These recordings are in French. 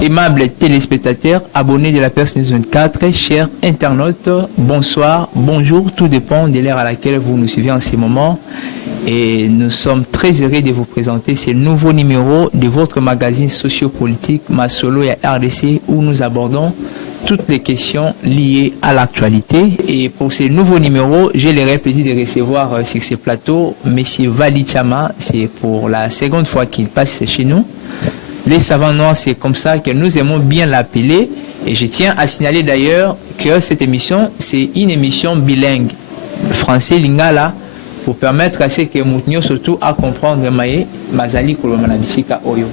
Aimables téléspectateurs, abonnés de la Perse News 24, chers internautes, bonsoir, bonjour, tout dépend de l'heure à laquelle vous nous suivez en ce moment. Et nous sommes très heureux de vous présenter ce nouveau numéro de votre magazine sociopolitique Masolo et RDC où nous abordons toutes les questions liées à l'actualité. Et pour ce nouveau numéro, j'ai le plaisir de recevoir sur ce plateau M. Vali Chama. C'est pour la seconde fois qu'il passe chez nous. Les savants noirs, c'est comme ça que nous aimons bien l'appeler. Et je tiens à signaler d'ailleurs que cette émission, c'est une émission bilingue, français lingala, pour permettre à ceux qui nous surtout à comprendre Maé, Mazali, Kolomanabisika, Oyo.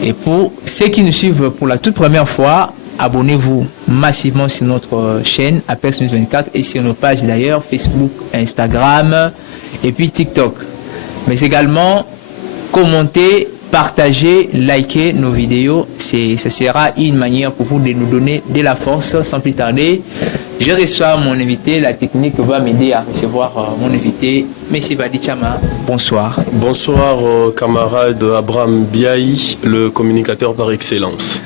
Et pour ceux qui nous suivent pour la toute première fois, abonnez-vous massivement sur notre chaîne Perse News 24 et sur nos pages d'ailleurs, Facebook, Instagram et puis TikTok. Mais également, commentez, partagez, likez nos vidéos. Ça sera une manière pour vous de nous donner de la force. Sans plus tarder, je reçois mon invité. La technique va m'aider à recevoir mon invité, M. Vali Chama. Bonsoir. Bonsoir, camarade Abraham Biaï, le communicateur par excellence.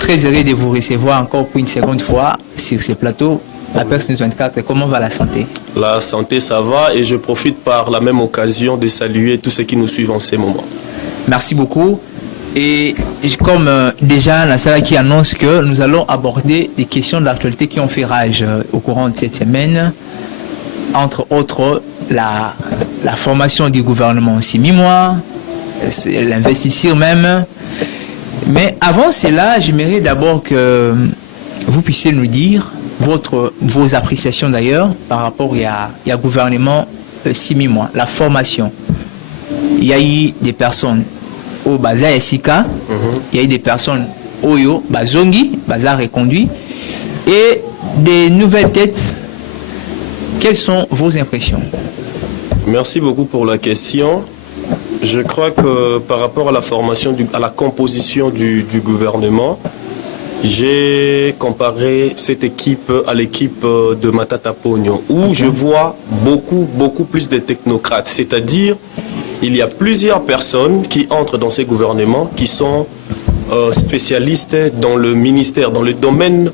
Très heureux de vous recevoir encore pour une seconde fois sur ce plateau. La Perse News 24, comment va la santé? La santé, ça va, et je profite par la même occasion de saluer tous ceux qui nous suivent en ces moments. Merci beaucoup. Et comme déjà la salle qui annonce que nous allons aborder des questions d'actualité qui ont fait rage au courant de cette semaine, entre autres la formation du gouvernement en 6 mois, l'investisseur même. Mais avant cela, j'aimerais d'abord que vous puissiez nous dire vos appréciations d'ailleurs par rapport au gouvernement 6 mois, la formation. Il y a eu des personnes au Baza et Sika, il y a eu des personnes Oyo, Bazongi, Bazar reconduit, et des nouvelles têtes. Quelles sont vos impressions? Merci beaucoup pour la question. Je crois que par rapport à la formation, à la composition du gouvernement, j'ai comparé cette équipe à l'équipe de Matata Pogno, où je vois beaucoup plus de technocrates, c'est-à-dire il y a plusieurs personnes qui entrent dans ces gouvernements qui sont spécialistes dans le ministère, dans le domaine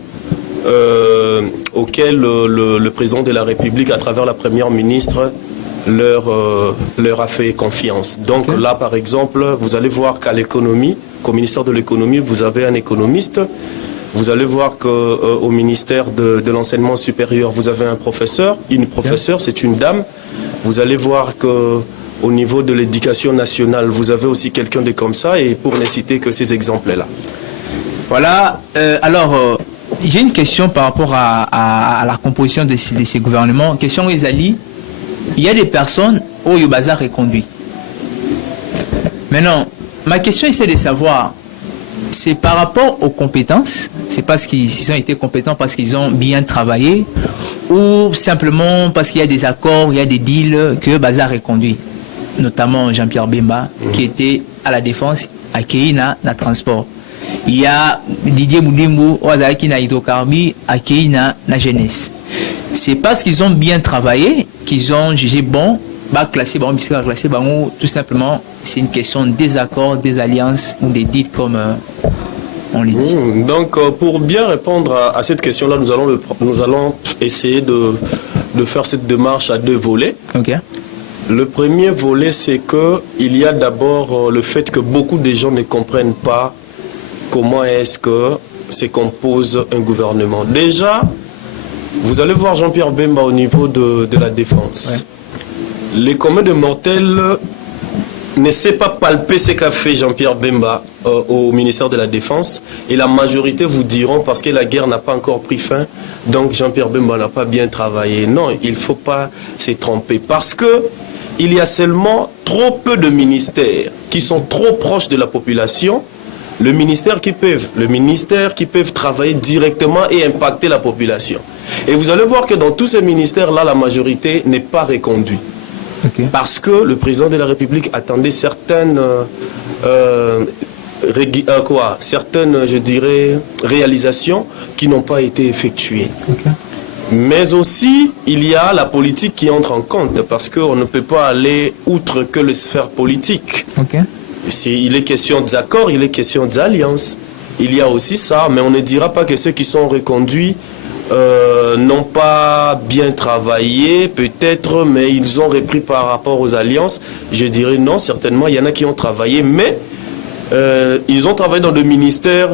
auquel le président de la République, à travers la première ministre, leur a fait confiance. Donc là, par exemple, vous allez voir qu'à l'économie, qu'au ministère de l'économie, vous avez un économiste. Vous allez voir qu'au ministère de l'enseignement supérieur, vous avez un professeur. Une professeure, c'est une dame. Vous allez voir que au niveau de l'éducation nationale, vous avez aussi quelqu'un de comme ça, et pour ne citer que ces exemples-là. Voilà, alors, j'ai une question par rapport à la composition de ces gouvernements. Question Ezali, il y a des personnes où le bazar est conduit. Maintenant, ma question est de savoir, c'est par rapport aux compétences, c'est parce qu'ils ont été compétents, parce qu'ils ont bien travaillé, ou simplement parce qu'il y a des accords, il y a des deals que le bazar est conduit. Notamment Jean-Pierre Bemba, qui était à la défense, à Keïna, na transport. Il y a Didier Moudimbo, qui na hydrocarbures, à Keïna, na jeunesse. C'est parce qu'ils ont bien travaillé, qu'ils ont jugé bon, classé, tout simplement, c'est une question de désaccord, des alliances ou des deals comme on le dit. Donc, pour bien répondre à cette question-là, nous allons essayer de faire cette démarche à 2 volets. Ok. Le premier volet, c'est qu'il y a d'abord le fait que beaucoup de gens ne comprennent pas comment est-ce que se compose un gouvernement. Déjà, vous allez voir Jean-Pierre Bemba au niveau de la défense. Ouais. Les communs de mortels ne savent pas palper ce qu'a fait Jean-Pierre Bemba au ministère de la Défense. Et la majorité vous diront parce que la guerre n'a pas encore pris fin, donc Jean-Pierre Bemba n'a pas bien travaillé. Non, il ne faut pas se tromper. Parce que il y a seulement trop peu de ministères qui sont trop proches de la population, le ministère qui peuvent travailler directement et impacter la population. Et vous allez voir que dans tous ces ministères-là, la majorité n'est pas reconduite. Okay. Parce que le président de la République attendait certaines, je dirais, réalisations qui n'ont pas été effectuées. Okay. Mais aussi, il y a la politique qui entre en compte, parce qu'on ne peut pas aller outre que les sphères politiques. Okay. Il est question d'accords, il est question d'alliances. Il y a aussi ça, mais on ne dira pas que ceux qui sont reconduits n'ont pas bien travaillé, peut-être, mais ils ont repris par rapport aux alliances. Je dirais non, certainement, il y en a qui ont travaillé, mais ils ont travaillé dans le ministère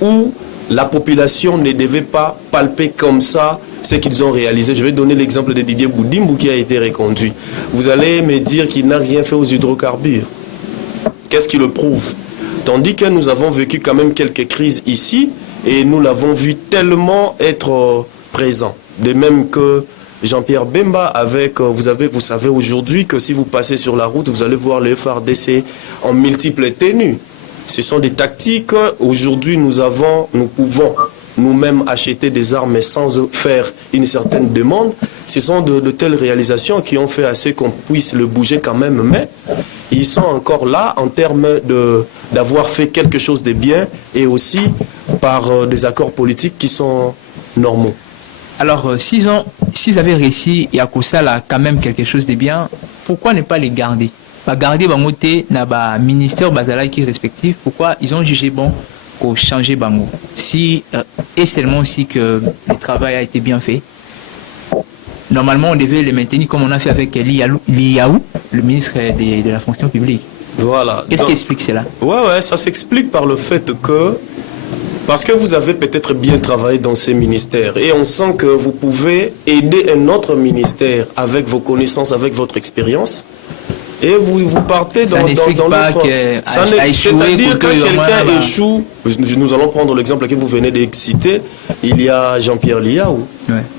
où la population ne devait pas palper comme ça ce qu'ils ont réalisé. Je vais donner l'exemple de Didier Boudimbo qui a été reconduit. Vous allez me dire qu'il n'a rien fait aux hydrocarbures. Qu'est-ce qui le prouve? Tandis que nous avons vécu quand même quelques crises ici et nous l'avons vu tellement être présent. De même que Jean-Pierre Bemba avec, vous savez aujourd'hui que si vous passez sur la route, vous allez voir le FARDC en multiples tenues. Ce sont des tactiques. Aujourd'hui, nous pouvons nous-mêmes acheter des armes sans faire une certaine demande. Ce sont de telles réalisations qui ont fait assez qu'on puisse le bouger quand même, mais ils sont encore là en termes d'avoir fait quelque chose de bien et aussi par des accords politiques qui sont normaux. Alors, s'ils avaient réussi et à ça là quand même quelque chose de bien, pourquoi ne pas les garder? Garder Bangote na ba ministère bazala qui respectif, pourquoi ils ont jugé bon pour changer Bango si et seulement si que le travail a été bien fait. Normalement, on devait les maintenir comme on a fait avec Liaou, le ministre de la fonction publique. Voilà. Qu'est-ce qui explique cela? Ouais, ça s'explique par le fait que parce que vous avez peut-être bien travaillé dans ces ministères et on sent que vous pouvez aider un autre ministère avec vos connaissances, avec votre expérience. Et vous partez dans l'autre. C'est-à-dire que quelqu'un échoue. Nous allons prendre l'exemple que vous venez de citer. Il y a Jean-Pierre Liaou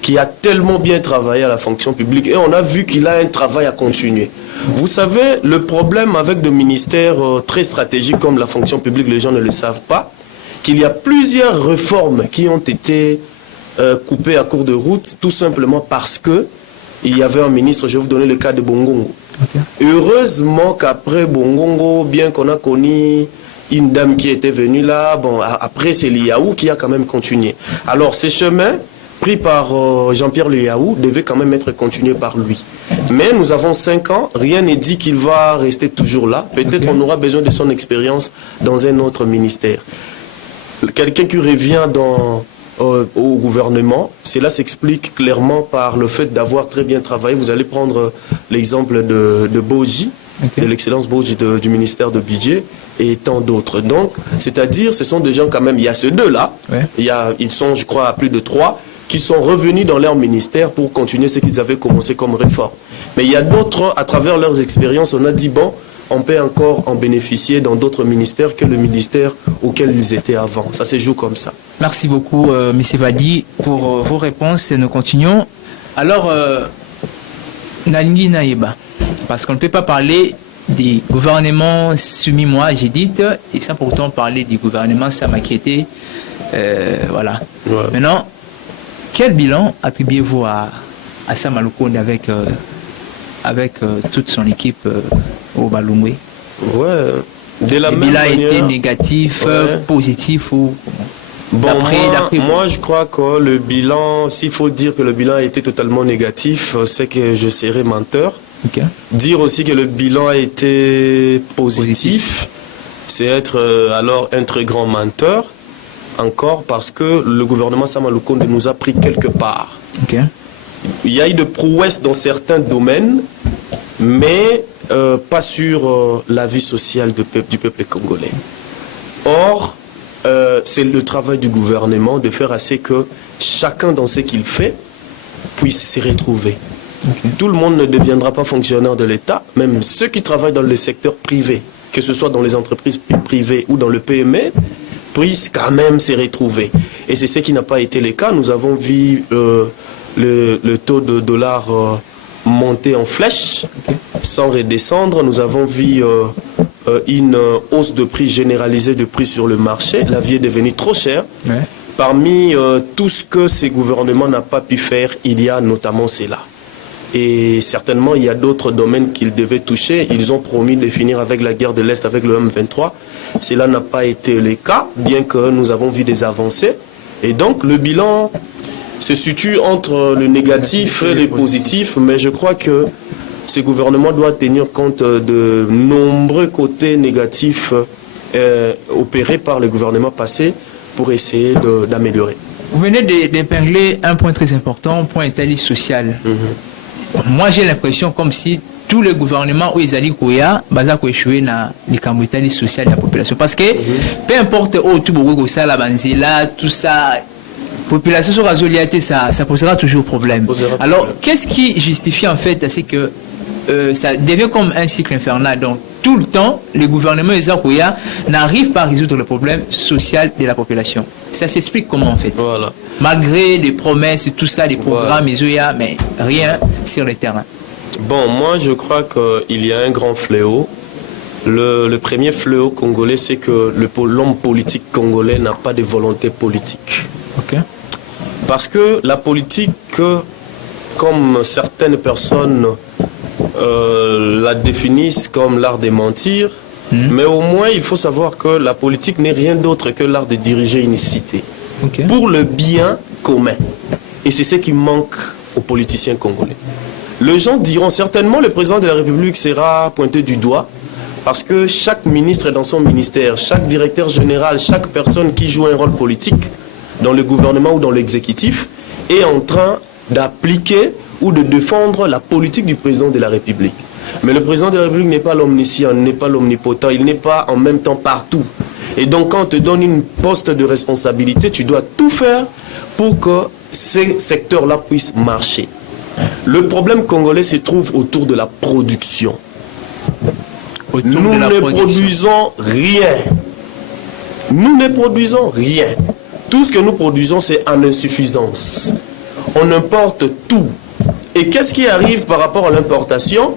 qui a tellement bien travaillé à la fonction publique et on a vu qu'il a un travail à continuer. Vous savez, le problème avec des ministères très stratégiques comme la fonction publique, les gens ne le savent pas, qu'il y a plusieurs réformes qui ont été coupées à court de route, tout simplement parce que il y avait un ministre, je vais vous donner le cas de Bongongo. Okay. Heureusement qu'après Bongongo, bien qu'on a connu une dame qui était venue là, bon, après c'est Liaou qui a quand même continué. Alors ces chemins pris par Jean-Pierre Liaou devaient quand même être continués par lui. Mais nous avons 5 ans, rien n'est dit qu'il va rester toujours là. Peut-être on aura besoin de son expérience dans un autre ministère. Quelqu'un qui revient au gouvernement, cela s'explique clairement par le fait d'avoir très bien travaillé. Vous allez prendre l'exemple de Boji, de l'excellence Boji du ministère de Budget et tant d'autres. Donc, c'est-à-dire, ce sont des gens quand même, il y a ces deux-là, ils sont, je crois, à plus de 3, qui sont revenus dans leur ministère pour continuer ce qu'ils avaient commencé comme réforme. Mais il y a d'autres, à travers leurs expériences, on a dit, bon, on peut encore en bénéficier dans d'autres ministères que le ministère auquel ils étaient avant. Ça se joue comme ça. Merci beaucoup, M. Vadi, pour vos réponses. Nous continuons. Alors, Nalingi Naïba, parce qu'on ne peut pas parler du gouvernement Sumi-moi, j'ai dit, et sans pourtant parler du gouvernement Samakieté. Voilà. Ouais. Maintenant, quel bilan attribuez-vous à Samalukone avec toute son équipe au Balungwe? Ouais. Le bilan a été négatif, positif ou... Bon, moi, je crois que le bilan, s'il faut dire que le bilan a été totalement négatif, c'est que je serais menteur. Okay. Dire aussi que le bilan a été positif. C'est être alors un très grand menteur, encore parce que le gouvernement Samalukone nous a pris quelque part. Okay. Il y a eu de prouesses dans certains domaines, mais pas sur la vie sociale du peuple congolais. Or, c'est le travail du gouvernement de faire assez que chacun dans ce qu'il fait puisse se retrouver. Okay. Tout le monde ne deviendra pas fonctionnaire de l'État, même ceux qui travaillent dans le secteur privé, que ce soit dans les entreprises privées ou dans le PME, puissent quand même se retrouver. Et c'est ce qui n'a pas été le cas. Nous avons vu le taux de dollar monter en flèche, sans redescendre. Nous avons vu une hausse de prix généralisée de prix sur le marché. La vie est devenue trop chère. Ouais. Parmi tout ce que ces gouvernements n'ont pas pu faire, il y a notamment cela. Et certainement, il y a d'autres domaines qu'ils devaient toucher. Ils ont promis de finir avec la guerre de l'Est, avec le M23. Cela n'a pas été le cas, bien que nous avons vu des avancées. Et donc, le bilan se situe entre le négatif et le positif. Mais je crois que ce gouvernement doit tenir compte de nombreux côtés négatifs opérés par le gouvernement passé pour essayer d'améliorer. Vous venez d'épingler un point très important, point étatique social. Moi, j'ai l'impression comme si tous les gouvernements où ils allaient courir, baza ko échouer na les cambritali social de la population. Parce que peu importe où tout beaucoup ça, la banzila, tout ça, population sur la ça posera toujours problème. Alors, qu'est-ce qui justifie en fait, c'est que ça devient comme un cycle infernal. Donc, tout le temps, les gouvernements n'arrivent pas à résoudre le problème social de la population. Ça s'explique comment en fait. Voilà. Malgré les promesses, tout ça, les programmes, mais rien sur le terrain. Bon, moi je crois qu'il y a un grand fléau. Le premier fléau congolais, c'est que l'homme politique congolais n'a pas de volonté politique. Okay. Parce que la politique, comme certaines personnes la définissent comme l'art de mentir, mais au moins il faut savoir que la politique n'est rien d'autre que l'art de diriger une cité pour le bien commun. Et c'est ce qui manque aux politiciens congolais. Les gens diront certainement le président de la République sera pointé du doigt parce que chaque ministre est dans son ministère, chaque directeur général, chaque personne qui joue un rôle politique dans le gouvernement ou dans l'exécutif est en train d'appliquer ou de défendre la politique du président de la République. Mais le président de la République n'est pas l'omniscient, n'est pas l'omnipotent, il n'est pas en même temps partout. Et donc quand on te donne une poste de responsabilité, tu dois tout faire pour que ces secteurs-là puissent marcher. Le problème congolais se trouve autour de la production. Nous ne produisons rien. Nous ne produisons rien. Tout ce que nous produisons, c'est en insuffisance. On importe tout. Et qu'est-ce qui arrive par rapport à l'importation?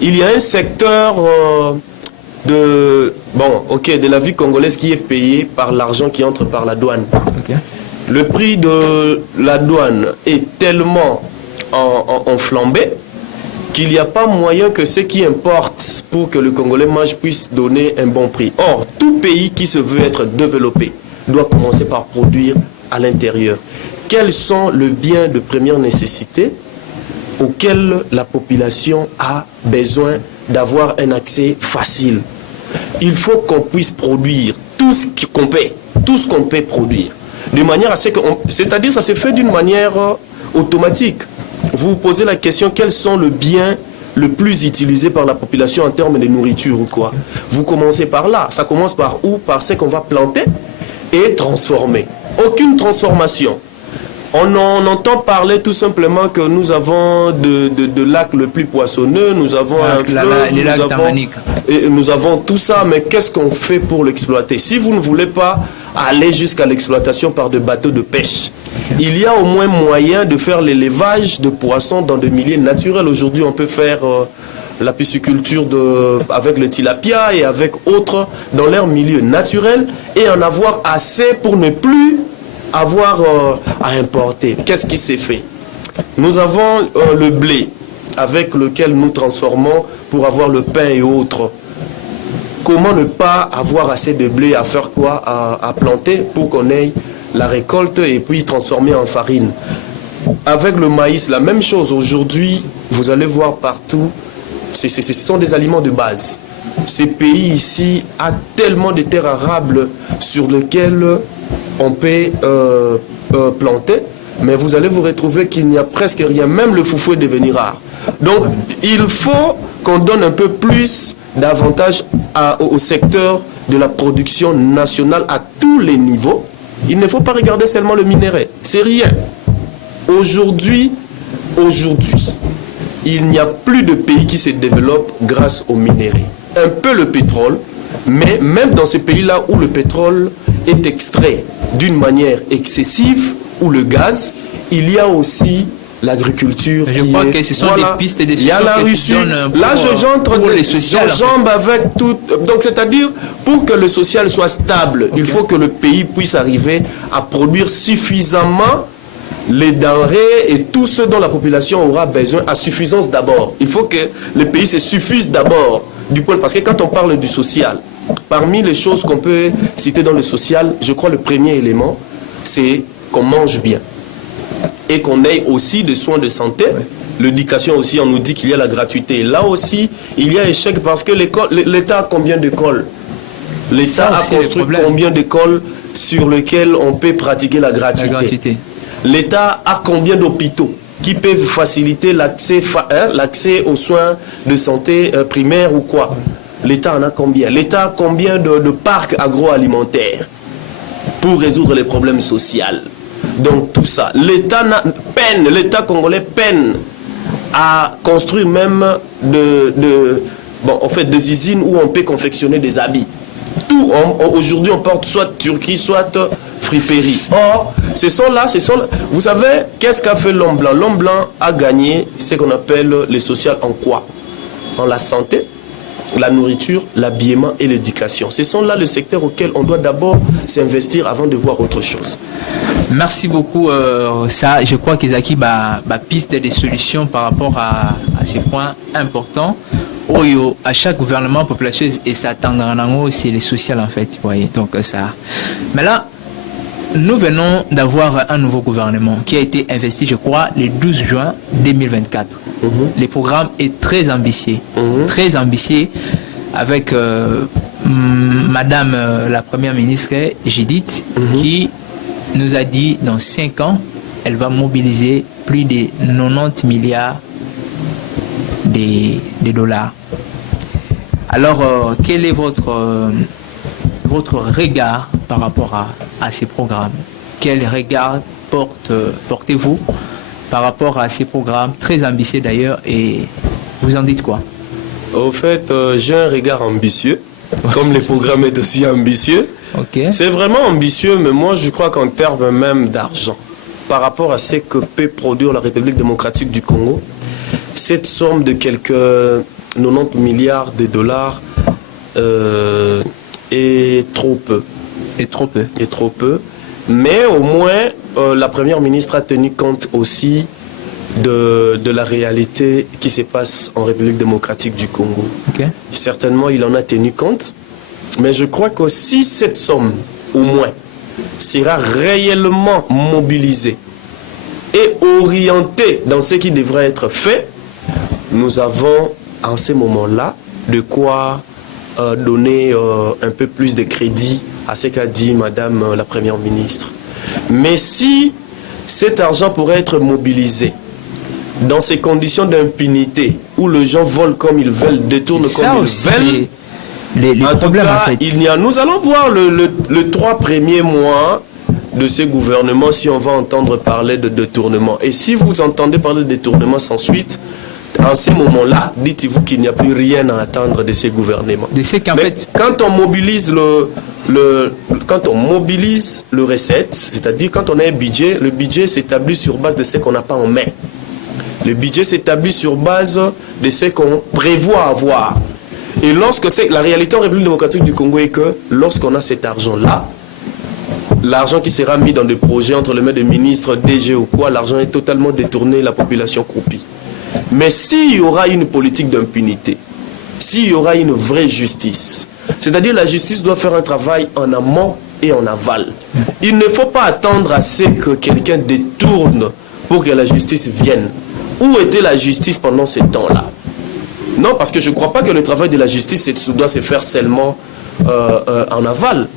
Il y a un secteur de la vie congolaise qui est payé par l'argent qui entre par la douane. Le prix de la douane est tellement enflambé qu'il n'y a pas moyen que ceux qui importent pour que le Congolais mange puissent donner un bon prix. Or, tout pays qui se veut être développé doit commencer par produire à l'intérieur. Quels sont les biens de première nécessité auxquels la population a besoin d'avoir un accès facile? Il faut qu'on puisse produire tout ce qu'on peut produire. De manière à ce que... C'est-à-dire ça se fait d'une manière automatique. Vous vous posez la question, quels sont les biens le plus utilisés par la population en termes de nourriture ou quoi? Vous commencez par là. Ça commence par où? Par ce qu'on va planter et transformer. Aucune transformation. On entend parler tout simplement que nous avons de lacs le plus poissonneux, nous avons un fleuve, nous avons tout ça, mais qu'est-ce qu'on fait pour l'exploiter? Si vous ne voulez pas aller jusqu'à l'exploitation par des bateaux de pêche, il y a au moins moyen de faire l'élevage de poissons dans des milieux naturels. Aujourd'hui, on peut faire la pisciculture avec le tilapia et avec autres dans leur milieu naturel et en avoir assez pour ne plus avoir à importer. Qu'est-ce qui s'est fait? Nous avons le blé avec lequel nous transformons pour avoir le pain et autres. Comment ne pas avoir assez de blé à faire quoi? À planter pour qu'on ait la récolte et puis transformer en farine. Avec le maïs, la même chose. Aujourd'hui, vous allez voir partout, ce sont des aliments de base. Ces pays ici ont tellement de terres arables sur lesquelles on peut planter, mais vous allez vous retrouver qu'il n'y a presque rien. Même le foufou est devenu rare. Donc, il faut qu'on donne un peu plus d'avantage au secteur de la production nationale à tous les niveaux. Il ne faut pas regarder seulement le minerai. C'est rien. Aujourd'hui, il n'y a plus de pays qui se développent grâce au minerai. Un peu le pétrole, mais même dans ces pays-là où le pétrole est extrait d'une manière excessive, ou le gaz, il y a aussi l'agriculture. Je crois que ce sont des pistes et des solutions. Il y a la Russie. Là, je jambe avec tout. Donc, c'est-à-dire, pour que le social soit stable, il faut que le pays puisse arriver à produire suffisamment les denrées et tout ce dont la population aura besoin à suffisance d'abord. Il faut que le pays se suffise d'abord. Parce que quand on parle du social, parmi les choses qu'on peut citer dans le social, je crois le premier élément, c'est qu'on mange bien. Et qu'on ait aussi des soins de santé. L'éducation aussi, on nous dit qu'il y a la gratuité. Là aussi, il y a échec parce que l'État a combien d'écoles? L'État a construit combien d'écoles sur lesquelles on peut pratiquer la gratuité? L'État a combien d'hôpitaux qui peuvent faciliter l'accès aux soins de santé primaires ou quoi? L'État en a combien? L'État a combien de parcs agroalimentaires pour résoudre les problèmes sociaux? Donc tout ça, l'État congolais peine à construire même des usines où on peut confectionner des habits. Tout, aujourd'hui on porte soit Turquie, soit friperie. Or, vous savez, qu'est-ce qu'a fait l'homme blanc? L'homme blanc a gagné ce qu'on appelle les sociales en quoi? En la santé, la nourriture, l'habillement et l'éducation. Ce sont là les secteurs auxquels on doit d'abord s'investir avant de voir autre chose. Merci beaucoup. Ça, je crois qu'Ezaki piste des solutions par rapport à ces points importants. À chaque gouvernement, population et ça attendra, c'est les sociales en fait. Vous voyez, donc ça. Mais là, nous venons d'avoir un nouveau gouvernement qui a été investi, je crois, le 12 juin 2024. Le programme est très ambitieux, avec Madame la Première ministre Judith qui nous a dit dans 5 ans, elle va mobiliser plus de 90 milliards de dollars. Alors, quel est votre regard par rapport à ces programmes? Quel regard portez-vous par rapport à ces programmes très ambitieux d'ailleurs, et vous en dites quoi? Au fait, j'ai un regard ambitieux, comme le programme est aussi ambitieux. C'est vraiment ambitieux, mais moi je crois qu'en termes même d'argent, par rapport à ce que peut produire la République démocratique du Congo, cette somme de quelques 90 milliards de dollars est trop peu. Et trop peu. Mais au moins, la Première ministre a tenu compte aussi de la réalité qui se passe en République démocratique du Congo. Certainement, il en a tenu compte. Mais je crois que si cette somme, au moins, sera réellement mobilisée et orientée dans ce qui devrait être fait, nous avons, en ce moment-là, de quoi donner un peu plus de crédit à ce qu'a dit Madame la Première ministre. Mais si cet argent pourrait être mobilisé dans ces conditions d'impunité, où les gens volent comme ils veulent, détournent comme ils veulent, en tout cas, nous allons voir le 3 premiers mois de ce gouvernement si on va entendre parler de détournement. Et si vous entendez parler de détournement sans suite, en ces moments-là, dites-vous qu'il n'y a plus rien à attendre de ces gouvernements. Quand on mobilise quand on mobilise le recette, c'est-à-dire quand on a un budget, le budget s'établit sur base de ce qu'on n'a pas en main. Le budget s'établit sur base de ce qu'on prévoit avoir. Et la réalité en République démocratique du Congo est que lorsqu'on a cet argent-là, l'argent qui sera mis dans des projets entre les mains des ministres, DG ou quoi, l'argent est totalement détourné, la population croupie. Mais s'il y aura une politique d'impunité, s'il y aura une vraie justice, c'est-à-dire la justice doit faire un travail en amont et en aval. Il ne faut pas attendre à ce que quelqu'un détourne pour que la justice vienne. Où était la justice pendant ce temps-là? Non, parce que je ne crois pas que le travail de la justice doit se faire seulement en aval.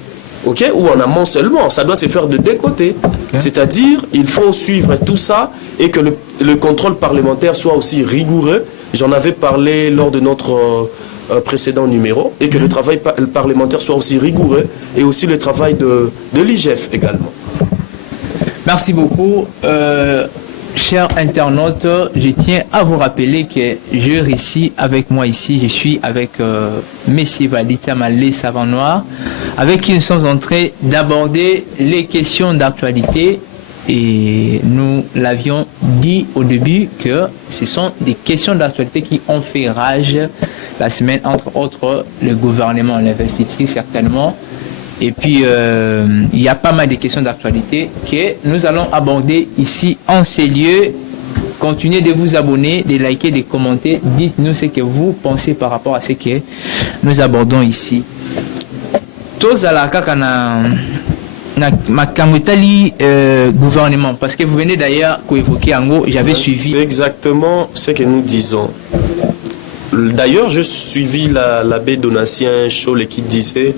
Ou en amont seulement, ça doit se faire de deux côtés. C'est-à-dire, il faut suivre tout ça et que le contrôle parlementaire soit aussi rigoureux. J'en avais parlé lors de notre précédent numéro, et que le travail parlementaire soit aussi rigoureux, et aussi le travail de l'IGF également. Merci beaucoup. Chers internautes, je tiens à vous rappeler que je réussis avec moi ici, je suis avec Messie Valita Malé Savant Noir, avec qui nous sommes en train d'aborder les questions d'actualité, et nous l'avions dit au début que ce sont des questions d'actualité qui ont fait rage la semaine, entre autres le gouvernement, l'investiture certainement. Et puis, il y a pas mal de questions d'actualité que nous allons aborder ici en ces lieux. Continuez de vous abonner, de liker, de commenter. Dites-nous ce que vous pensez par rapport à ce que nous abordons ici. Tous à la kakana ma kamutali gouvernement, parce que vous venez d'ailleurs d'évoquer Ango, j'avais suivi. C'est exactement ce que nous disons. D'ailleurs, je suivis l'abbé Donatien Cholet qui disait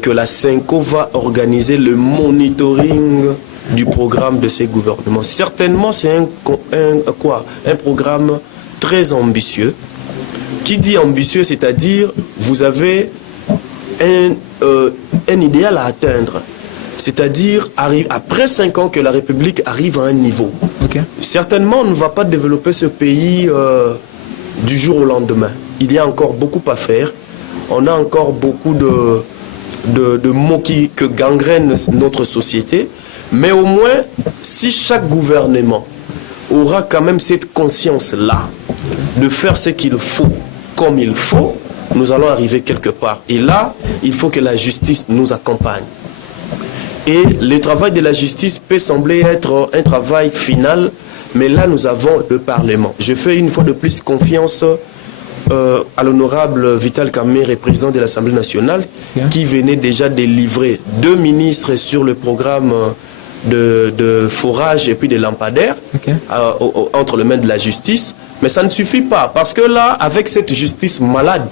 que la CENCO va organiser le monitoring du programme de ces gouvernements. Certainement, c'est un programme très ambitieux. Qui dit ambitieux, c'est-à-dire vous avez un idéal à atteindre. C'est-à-dire après 5 ans que la République arrive à un niveau. Okay. Certainement, on ne va pas développer ce pays du jour au lendemain. Il y a encore beaucoup à faire. On a encore beaucoup de mots que gangrènent notre société. Mais au moins, si chaque gouvernement aura quand même cette conscience-là de faire ce qu'il faut comme il faut, nous allons arriver quelque part. Et là, il faut que la justice nous accompagne. Et le travail de la justice peut sembler être un travail final, mais là, nous avons le Parlement. Je fais une fois de plus confiance à l'honorable Vital Kamerhe, président de l'Assemblée nationale, qui venait déjà de livrer 2 ministres sur le programme de forage et puis de lampadaires entre les mains de la justice. Mais ça ne suffit pas, parce que là, avec cette justice malade,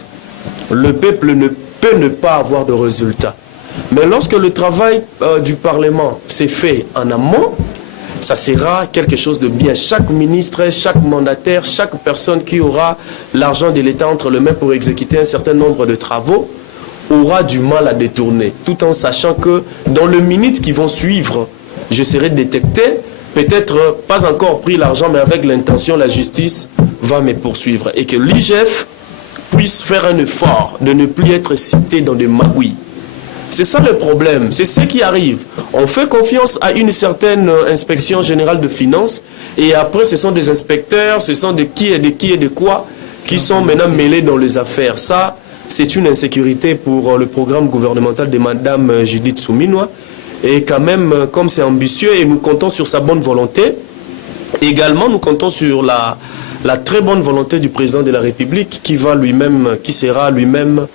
le peuple ne peut ne pas avoir de résultats. Mais lorsque le travail du Parlement s'est fait en amont, ça sera quelque chose de bien. Chaque ministre, chaque mandataire, chaque personne qui aura l'argent de l'État entre les mains pour exécuter un certain nombre de travaux aura du mal à détourner, tout en sachant que dans les minutes qui vont suivre, je serai détecté, peut-être pas encore pris l'argent, mais avec l'intention, la justice va me poursuivre. Et que l'IGF puisse faire un effort de ne plus être cité dans des magouilles. C'est ça le problème, c'est ce qui arrive. On fait confiance à une certaine inspection générale de finances et après ce sont des inspecteurs, ce sont de qui et de quoi qui sont maintenant mêlés dans les affaires. Ça, c'est une insécurité pour le programme gouvernemental de Madame Judith Souminois. Et quand même, comme c'est ambitieux et nous comptons sur sa bonne volonté, également nous comptons sur la très bonne volonté du président de la République qui sera lui-même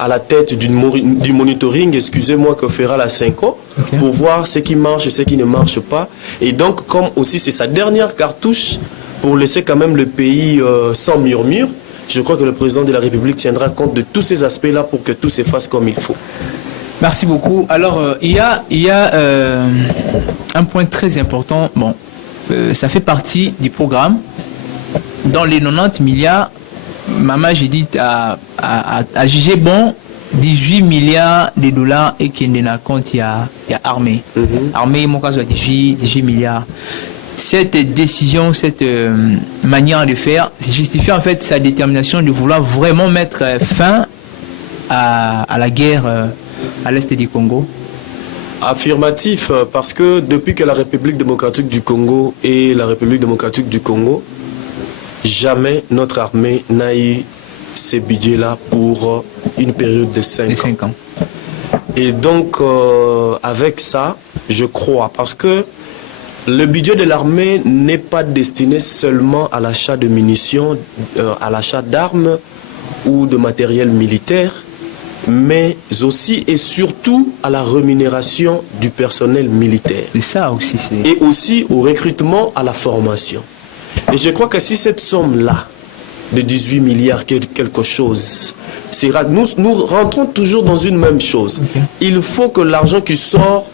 à la tête du monitoring, excusez-moi, que fera la CENCO, pour voir ce qui marche et ce qui ne marche pas. Et donc, comme aussi c'est sa dernière cartouche pour laisser quand même le pays sans murmure, je crois que le président de la République tiendra compte de tous ces aspects-là pour que tout se fasse comme il faut. Merci beaucoup. Alors, il y a un point très important. Bon, ça fait partie du programme. Dans les 90 milliards, Maman Judith a jugé bon 18 milliards de dollars et qu'il y a un compte, il y a armée. Armée, mon cas, 18 milliards. Cette décision, cette manière de faire, justifie en fait sa détermination de vouloir vraiment mettre fin à la guerre à l'est du Congo. Affirmatif, parce que depuis que la République démocratique du Congo et la République démocratique du Congo, jamais notre armée n'a eu ces budgets-là pour une période de 5 ans. Et donc, avec ça, je crois, parce que le budget de l'armée n'est pas destiné seulement à l'achat de munitions, à l'achat d'armes ou de matériel militaire, mais aussi et surtout à la rémunération du personnel militaire. Et ça aussi, et aussi au recrutement, à la formation. Et je crois que si cette somme-là, de 18 milliards quelque chose, nous rentrons toujours dans une même chose. Il faut que l'argent qui sort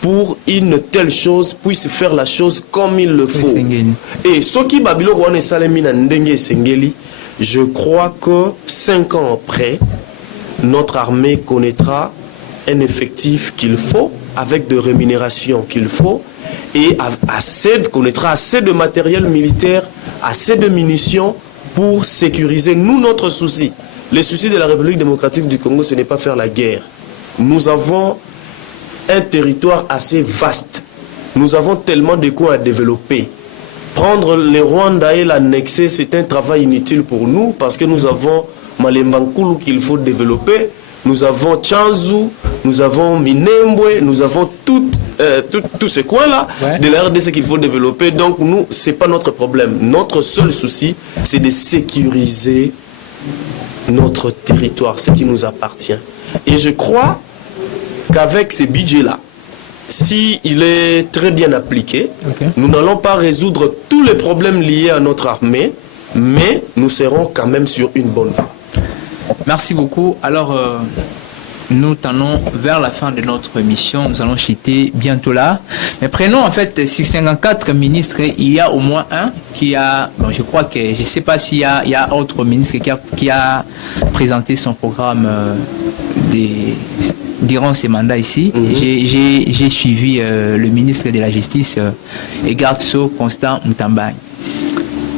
pour une telle chose puisse faire la chose comme il le faut. Et ce qui Babylone je crois que 5 ans après, notre armée connaîtra un effectif qu'il faut, avec de rémunération qu'il faut, et connaîtra assez de matériel militaire, assez de munitions pour sécuriser notre souci. Le souci de la République démocratique du Congo, ce n'est pas faire la guerre. Nous avons un territoire assez vaste. Nous avons tellement de coins à développer. Prendre le Rwanda et l'annexer, c'est un travail inutile pour nous parce que nous avons Malembankulu qu'il faut développer. Nous avons Tchanzu, nous avons Minembwe, nous avons tous ces coins-là de la RDC qu'il faut développer. Donc, nous, ce n'est pas notre problème. Notre seul souci, c'est de sécuriser notre territoire, ce qui nous appartient. Et je crois qu'avec ces budgets-là, s'il est très bien appliqué, nous n'allons pas résoudre tous les problèmes liés à notre armée, mais nous serons quand même sur une bonne voie. Merci beaucoup. Alors, nous tendons vers la fin de notre émission. Nous allons chuter bientôt là. Mais prenons en fait, sur 54 ministres, il y a au moins un qui a, bon, je crois que, je ne sais pas s'il y a autre ministre qui a présenté son programme durant ces mandats ici. J'ai suivi le ministre de la Justice et garde sceaux Constant Mutambay.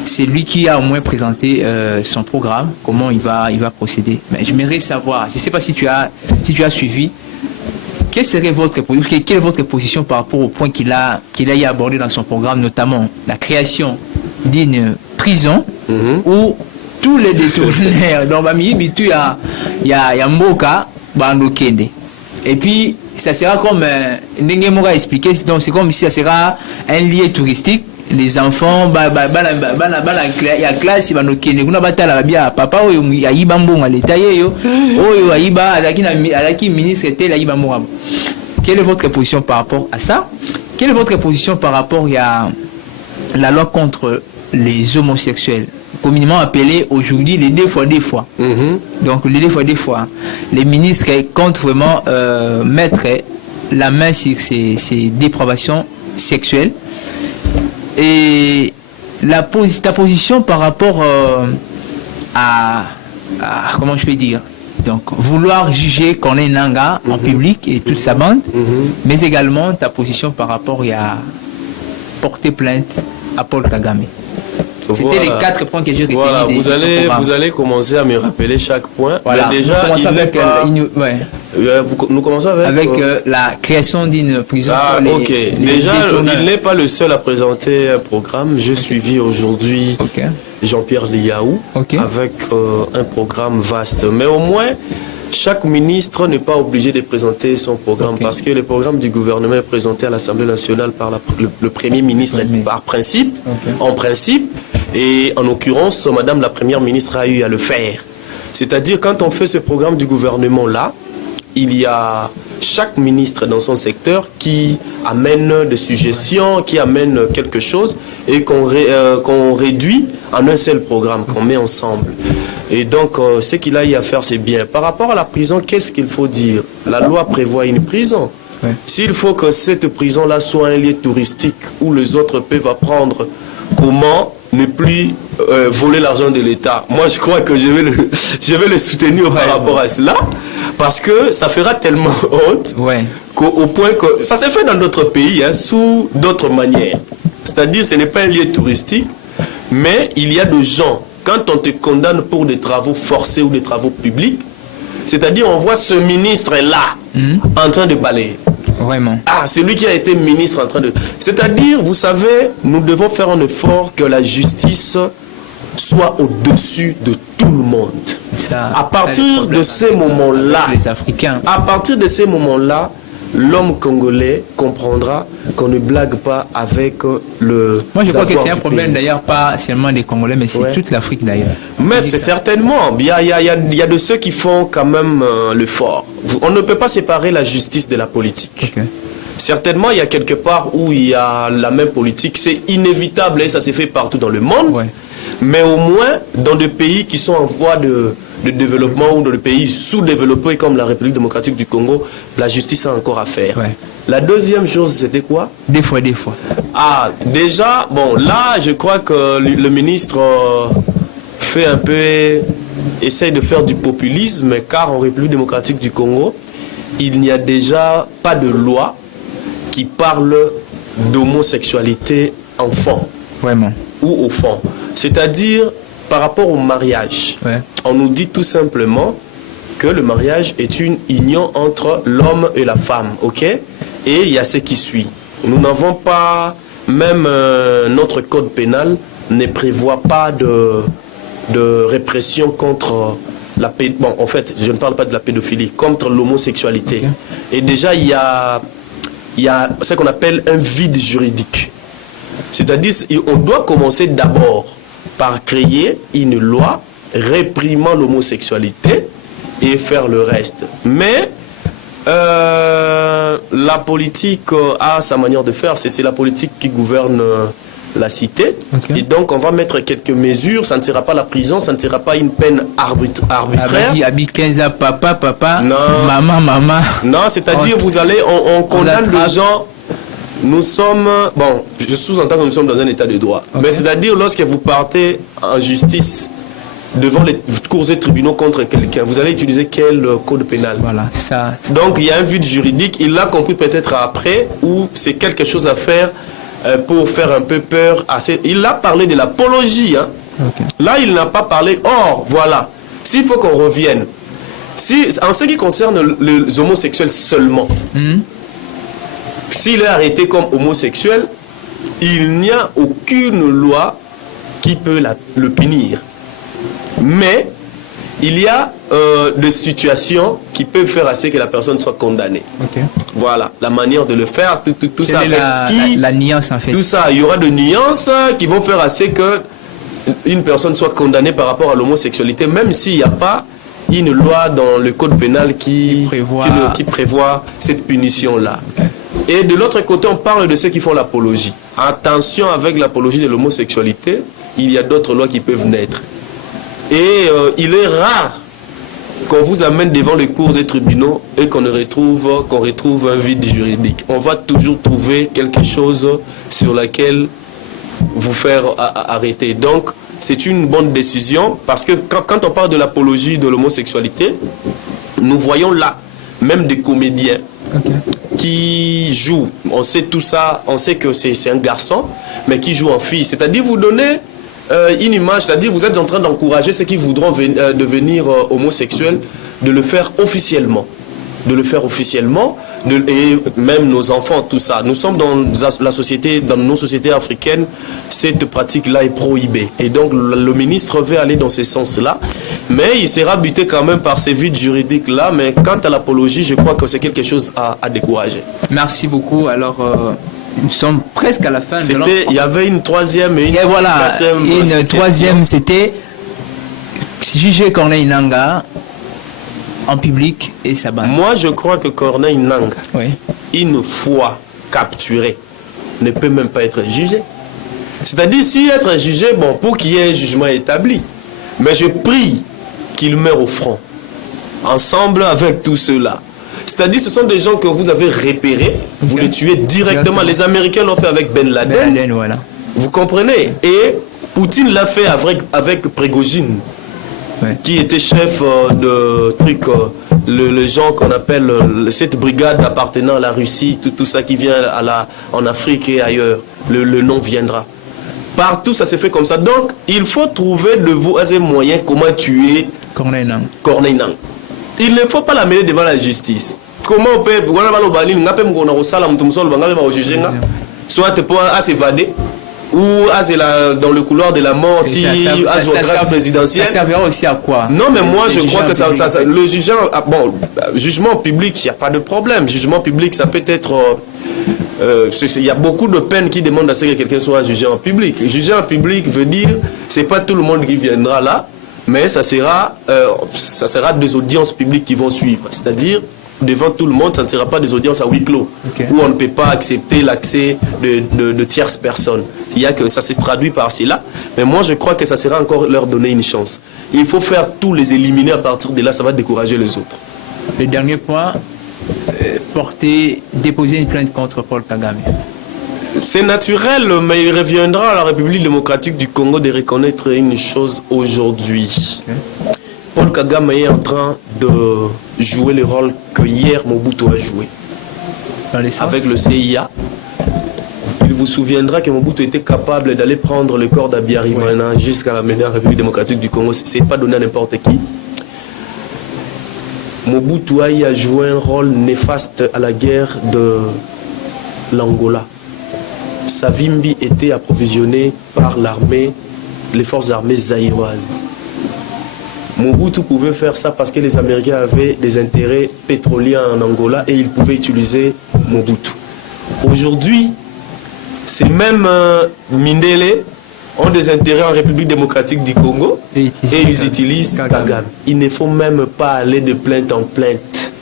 C'est lui qui a au moins présenté son programme, comment il va procéder. Mais j'aimerais savoir, je ne sais pas si tu as suivi, quelle est votre position par rapport au point qu'il a abordé dans son programme, notamment la création d'une prison où tous les détournaires, donc il y a Mboka, Bandokende. Et puis, ça sera comme, Nengemora a expliqué, donc c'est comme si ça sera un lieu touristique. Les enfants il y a classe ba no kene kuna batala bia papa oyo ayiba mbonga leta yeyo oyo ayiba alaki ministre tel ayiba mbonga. Quelle est votre position par rapport à ça? Quelle est votre position par rapport à la loi contre les homosexuels, communément appelée aujourd'hui les deux fois? Donc les deux fois les ministres comptent vraiment mettre la main sur ces dépravations sexuelles. Et ta position par rapport à comment je peux dire, donc vouloir juger qu'on est Nanga en public et toute sa bande, mais également ta position par rapport à porter plainte à Paul Kagame. C'était les 4 points que j'ai retenus. Voilà, vous allez commencer à me rappeler chaque point. Voilà. Mais déjà, nous commençons avec la création d'une prison. Ah, ok. Déjà, il n'est pas le seul à présenter un programme. J'ai suivi aujourd'hui Jean-Pierre Liaou avec un programme vaste. Mais au moins, chaque ministre n'est pas obligé de présenter son programme parce que le programme du gouvernement est présenté à l'Assemblée nationale par le Premier ministre par principe, en principe, et en l'occurrence, Madame la Première ministre a eu à le faire. C'est-à-dire, quand on fait ce programme du gouvernement-là, il y a chaque ministre dans son secteur qui amène des suggestions, qui amène quelque chose et qu'on réduit en un seul programme, qu'on met ensemble. Et donc, ce qu'il a eu à faire, c'est bien. Par rapport à la prison, qu'est-ce qu'il faut dire? La loi prévoit une prison. S'il faut que cette prison-là soit un lieu touristique où les autres peuvent apprendre comment ne plus voler l'argent de l'État, moi je crois que je vais le soutenir par rapport à cela, parce que ça fera tellement honte qu'au point que ça s'est fait dans d'autres pays, sous d'autres manières. C'est-à-dire, ce n'est pas un lieu touristique, mais il y a des gens, quand on te condamne pour des travaux forcés ou des travaux publics, c'est-à-dire on voit ce ministre-là en train de balayer. Vraiment. Ah, c'est lui qui a été ministre en train de... C'est-à-dire, vous savez, nous devons faire un effort que la justice soit au-dessus de tout le monde. À partir de ces moments-là, les Africains. À partir de ces moments-là, l'homme congolais comprendra qu'on ne blague pas avec le... Moi, je crois que c'est un problème d'ailleurs, pas seulement des Congolais, mais c'est toute l'Afrique d'ailleurs. Mais c'est certainement. Il y a de ceux qui font quand même l'effort. On ne peut pas séparer la justice de la politique. Certainement, il y a quelque part où il y a la même politique. C'est inévitable et ça s'est fait partout dans le monde. Mais au moins, dans des pays qui sont en voie de développement ou dans des pays sous-développés comme la République démocratique du Congo, la justice a encore à faire. La deuxième chose, c'était quoi? Des fois. Ah, déjà, bon, là, je crois que le ministre fait un peu... essaye de faire du populisme, car en République démocratique du Congo, il n'y a déjà pas de loi qui parle d'homosexualité enfant. Vraiment. Ou au fond. C'est-à-dire, par rapport au mariage, on nous dit tout simplement que le mariage est une union entre l'homme et la femme, ok? Et il y a ce qui suit. Nous n'avons pas, même notre code pénal ne prévoit pas de répression contre la pédophilie. Bon, en fait, je ne parle pas de la pédophilie, contre l'homosexualité. Et déjà, il y a ce qu'on appelle un vide juridique. C'est-à-dire, on doit commencer d'abord par créer une loi réprimant l'homosexualité et faire le reste. Mais la politique a sa manière de faire. C'est la politique qui gouverne la cité. Okay. Et donc, on va mettre quelques mesures. Ça ne sera pas la prison, ça ne sera pas une peine arbitraire. Abi 15 ans, papa, non. maman. Non, c'est-à-dire, on condamne les gens. Nous sommes, bon, je sous-entends que nous sommes dans un état de droit. Okay. Mais c'est-à-dire, lorsque vous partez en justice devant les cours et tribunaux contre quelqu'un, vous allez utiliser quel code pénal? Voilà, ça. Donc, il y a un vide juridique. Il l'a compris peut-être après, ou c'est quelque chose à faire pour faire un peu peur. Il a parlé de l'apologie. Hein. Okay. Là, il n'a pas parlé. Or, voilà, s'il faut qu'on revienne, en ce qui concerne les homosexuels seulement, s'il est arrêté comme homosexuel, il n'y a aucune loi qui peut le punir. Mais il y a des situations qui peuvent faire assez que la personne soit condamnée. Okay. Voilà, la manière de le faire, tout ça. La nuance en fait. Tout ça, il y aura des nuances qui vont faire assez que une personne soit condamnée par rapport à l'homosexualité, même s'il n'y a pas une loi dans le code pénal qui prévoit cette punition-là. Okay. Et de l'autre côté, on parle de ceux qui font l'apologie. Attention, avec l'apologie de l'homosexualité, il y a d'autres lois qui peuvent naître. Et il est rare qu'on vous amène devant les cours et tribunaux et qu'on retrouve un vide juridique. On va toujours trouver quelque chose sur laquelle vous faire arrêter. Donc, c'est une bonne décision parce que quand on parle de l'apologie de l'homosexualité, nous voyons là même des comédiens qui jouent. On sait tout ça, on sait que c'est un garçon, mais qui joue en fille. C'est-à-dire vous donnez une image, c'est-à-dire vous êtes en train d'encourager ceux qui voudront devenir homosexuels de le faire officiellement. Et même nos enfants, tout ça. Nous sommes dans la société, dans nos sociétés africaines, cette pratique-là est prohibée. Et donc le ministre veut aller dans ce sens-là, mais il sera buté quand même par ces vides juridiques-là. Mais quant à l'apologie, je crois que c'est quelque chose à décourager. Merci beaucoup. Alors, nous sommes presque à la fin. Il y avait une troisième et voilà, une troisième, c'était juger Corneille Nangaa en public et sa bande. Moi, je crois que Corneille Nangaa, une fois capturé, ne peut même pas être jugé. C'est-à-dire, si être jugé, bon, pour qu'il y ait un jugement établi. Mais je prie qu'il meure au front, ensemble avec tous ceux-là. C'est-à-dire, ce sont des gens que vous avez repérés, vous les tuez directement. Les Américains l'ont fait avec Ben Laden. Voilà. Vous comprenez? Et Poutine l'a fait avec Prigojine. Qui était chef de truc, le gens qu'on appelle cette brigade appartenant à la Russie, tout ça qui vient en Afrique et ailleurs, le nom viendra. Partout ça se fait comme ça. Donc il faut trouver de vous un moyen comment tuer Corneille Nangaa. Il ne faut pas l'amener devant la justice. Comment on peut soit pour s'évader ou dans le couloir de la mort, grâce présidentielle. Ça servira aussi à quoi? Non, mais moi je crois que le jugement public, il n'y a pas de problème. Jugement public, ça peut être. Il y a beaucoup de peines qui demandent à ce que quelqu'un soit jugé en public. Juger en public veut dire, c'est pas tout le monde qui viendra là, mais ça sera des audiences publiques qui vont suivre. C'est-à-dire, devant tout le monde, ça ne sera pas des audiences à huis clos, où on ne peut pas accepter l'accès de tierces personnes. Il y a que ça se traduit par cela, mais moi je crois que ça sera encore leur donner une chance. Il faut faire tous les éliminer, à partir de là, ça va décourager les autres. Le dernier point, déposer une plainte contre Paul Kagame. C'est naturel, mais il reviendra à la République démocratique du Congo de reconnaître une chose aujourd'hui. Paul Kagame est en train de jouer le rôle que hier Mobutu a joué. Avec le CIA. Il vous souviendra que Mobutu était capable d'aller prendre le corps d'Abiyarimana jusqu'à l'amener en République démocratique du Congo. Ce n'est pas donné à n'importe qui. Mobutu a joué un rôle néfaste à la guerre de l'Angola. Savimbi était approvisionné par l'armée, les forces armées zaïroises. Mobutu pouvait faire ça parce que les Américains avaient des intérêts pétroliers en Angola et ils pouvaient utiliser Mobutu. Aujourd'hui, ces mêmes Mindele ont des intérêts en République démocratique du Congo et ils utilisent Kagame. Il ne faut même pas aller de plainte en plainte.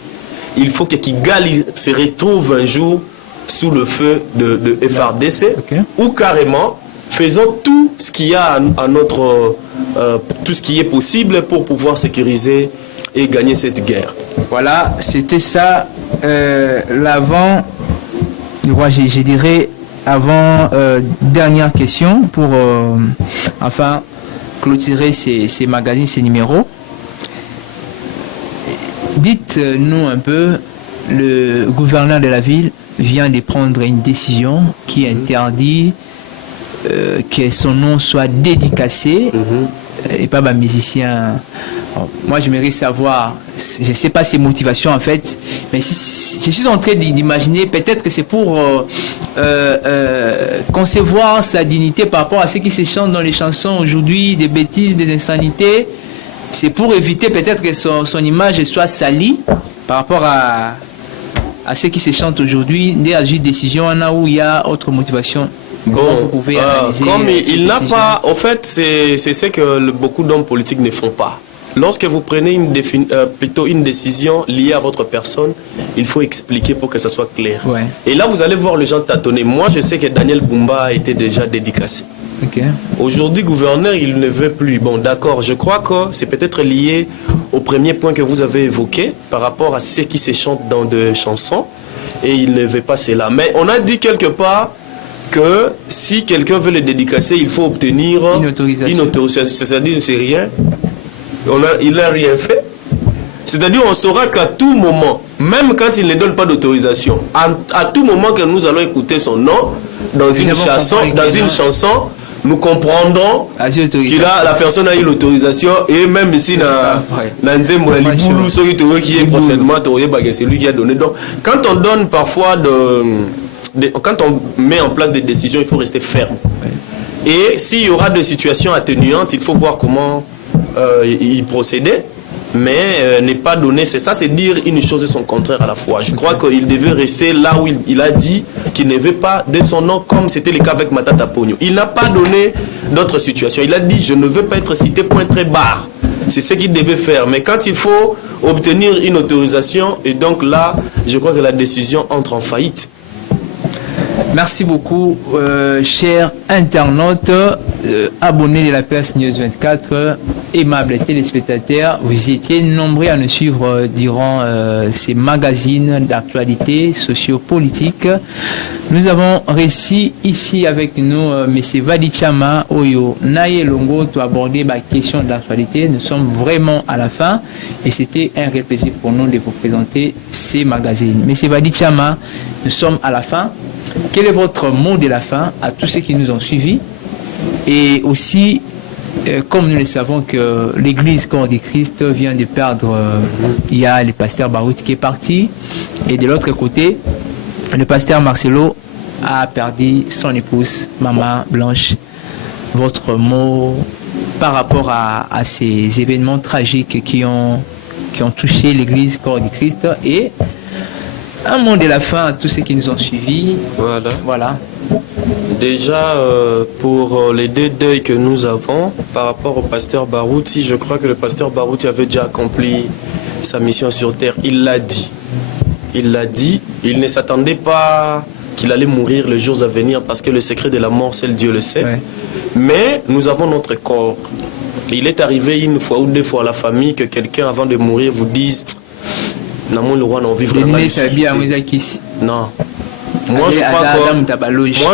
Il faut que Kigali se retrouve un jour sous le feu de FRDC ou carrément faisons tout ce qu'il y a à notre... tout ce qui est possible pour pouvoir sécuriser et gagner cette guerre. Voilà, c'était ça l'avant, je dirais, avant dernière question pour enfin clôturer ces magazines, ces numéros. Dites-nous un peu, le gouverneur de la ville vient de prendre une décision qui interdit que son nom soit dédicacé et pas un musicien. Bon, moi, j'aimerais savoir, je ne sais pas ses motivations en fait, mais si, je suis en train d'imaginer peut-être que c'est pour concevoir sa dignité par rapport à ce qui se chante dans les chansons aujourd'hui, des bêtises, des insanités. C'est pour éviter peut-être que son image soit salie par rapport à ce qui se chante aujourd'hui. Dès à une décision, là où il y a autre motivation. Bon, vous pouvez analyser comme il n'a décision. pas... En fait, c'est ce que beaucoup d'hommes politiques ne font pas. Lorsque vous prenez plutôt une décision liée à votre personne, il faut expliquer pour que ça soit clair. Ouais. Et là, vous allez voir les gens tâtonner. Moi, je sais que Daniel Bumba a été déjà dédicacé. Okay. Aujourd'hui, gouverneur, il ne veut plus. Bon, d'accord, je crois que c'est peut-être lié au premier point que vous avez évoqué par rapport à ce qui se chante dans des chansons. Et il ne veut pas cela. Mais on a dit quelque part que si quelqu'un veut le dédicacer, il faut obtenir une autorisation. C'est-à-dire, c'est rien. Il n'a rien fait. C'est-à-dire, on saura qu'à tout moment, même quand il ne donne pas d'autorisation, à tout moment que nous allons écouter son nom dans une chanson, nous comprendrons que la personne a eu l'autorisation et même si qui est prochainement c'est lui qui a donné. Donc, quand on donne parfois quand on met en place des décisions, il faut rester ferme. Et s'il y aura des situations atténuantes, il faut voir comment y procéder, mais n'est pas donner, c'est ça, c'est dire une chose et son contraire à la fois. Je crois qu'il devait rester là où il a dit qu'il ne veut pas de son nom, comme c'était le cas avec Matata Pogno. Il n'a pas donné d'autres situations. Il a dit, je ne veux pas être cité point très barre. C'est ce qu'il devait faire. Mais quand il faut obtenir une autorisation, et donc là, je crois que la décision entre en faillite. Merci beaucoup, chers internautes, abonnés de la Perse News 24, aimables téléspectateurs. Vous étiez nombreux à nous suivre durant ces magazines d'actualité sociopolitique. Nous avons réussi ici avec nous M. Vadichama Oyo Naye Longo pour aborder la question de l'actualité. Nous sommes vraiment à la fin et c'était un réel plaisir pour nous de vous présenter ces magazines. M. Vadichama, nous sommes à la fin. Quel est votre mot de la fin à tous ceux qui nous ont suivis? Et aussi, comme nous le savons que l'église Corps du Christ vient de perdre, il y a le pasteur Barout qui est parti, et de l'autre côté, le pasteur Marcelo a perdu son épouse, Maman Blanche. Votre mot par rapport à ces événements tragiques qui ont touché l'église Corps du Christ et un mot de la fin à tous ceux qui nous ont suivis. Voilà. Déjà, pour les deux deuils que nous avons par rapport au pasteur Barouti, je crois que le pasteur Barouti avait déjà accompli sa mission sur terre. Il l'a dit. Il l'a dit. Il ne s'attendait pas qu'il allait mourir les jours à venir parce que le secret de la mort, seul Dieu le sait. Ouais. Mais nous avons notre corps. Il est arrivé une fois ou deux fois à la famille que quelqu'un, avant de mourir, vous dise... Non. Moi,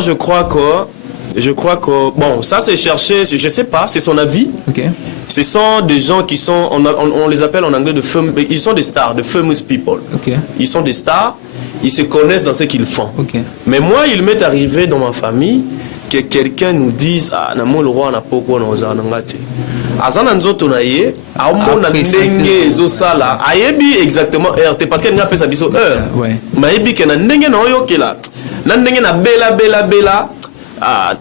je crois que bon, ça c'est cherché, je sais pas, c'est son avis. Okay. Ce sont des gens qui sont, on les appelle en anglais ils sont des stars, de famous people. Okay. Ils sont des stars, ils se connaissent dans ce qu'ils font. Okay. Mais moi, il m'est arrivé dans ma famille que quelqu'un nous dise ah na mo le roi na poko na ozana ngate. Azana nzoto na ye, aomona ndenge ezosala, ayebi exactement RT parce qu'elle n'a pas sa biso heure. Mayebi ke na ndenge na oyokela. Na ndenge na bela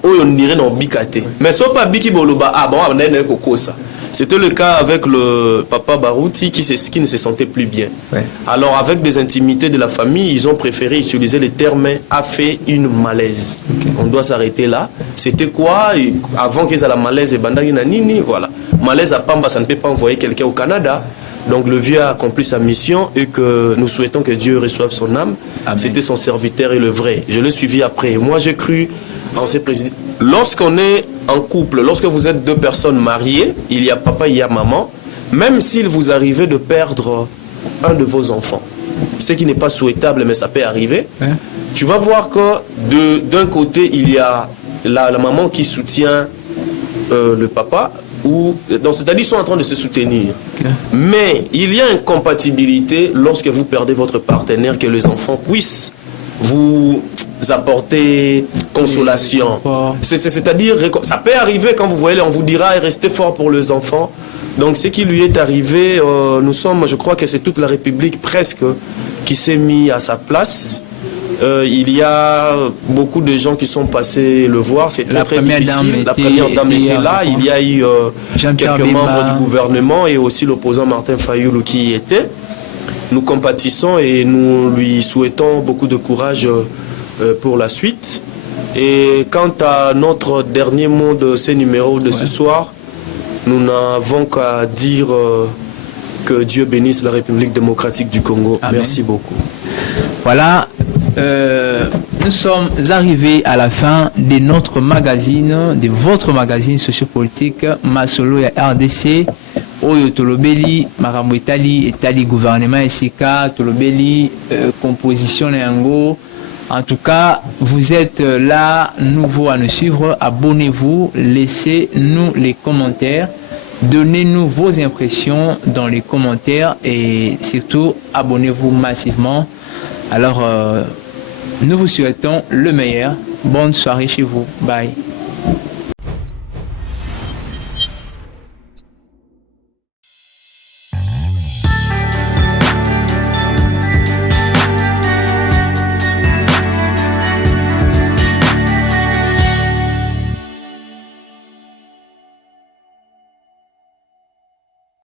oyo ndire na bikate. Mais so pa biki boloba ah bon na ne kokosa. C'était le cas avec le papa Barouti qui ne se sentait plus bien. Ouais. Alors avec des intimités de la famille, ils ont préféré utiliser le terme a fait une malaise. Okay. On doit s'arrêter là. C'était quoi avant qu'ils aient la malaise et bandagi na nini, voilà. Malaise à Pamba, ça ne peut pas envoyer quelqu'un au Canada. Donc le vieux a accompli sa mission et que nous souhaitons que Dieu reçoive son âme. C'était son serviteur et le vrai. Je l'ai suivi après. Moi j'ai cru en ces présidents. lorsqu'on est en couple, lorsque vous êtes deux personnes mariées, il y a papa, il y a maman, même s'il vous arrivait de perdre un de vos enfants, ce qui n'est pas souhaitable, mais ça peut arriver, tu vas voir que d'un côté, il y a la maman qui soutient le papa, c'est-à-dire qu'ils sont en train de se soutenir. Mais il y a une compatibilité lorsque vous perdez votre partenaire, que les enfants puissent vous apporter consolation. C'est-à-dire, ça peut arriver quand vous voyez, on vous dira restez fort pour les enfants. Donc ce qui lui est arrivé, je crois que c'est toute la République presque qui s'est mis à sa place. Il y a beaucoup de gens qui sont passés le voir, c'est très difficile. La première dame était là, il y a eu quelques membres du gouvernement et aussi l'opposant Martin Fayoulou qui y était. Nous compatissons et nous lui souhaitons beaucoup de courage pour la suite. Et quant à notre dernier mot de ces numéros de ce soir, nous n'avons qu'à dire que Dieu bénisse la République démocratique du Congo. Amen. Merci beaucoup. Voilà, nous sommes arrivés à la fin de notre magazine, de votre magazine sociopolitique, Masolo et RDC. Oyo Tolobeli, Marambo Etali gouvernement SK, Tolobeli, composition Yango. En tout cas, vous êtes là, nouveau à nous suivre. Abonnez-vous, laissez-nous les commentaires. Donnez-nous vos impressions dans les commentaires et surtout, abonnez-vous massivement. Alors, nous vous souhaitons le meilleur. Bonne soirée chez vous. Bye.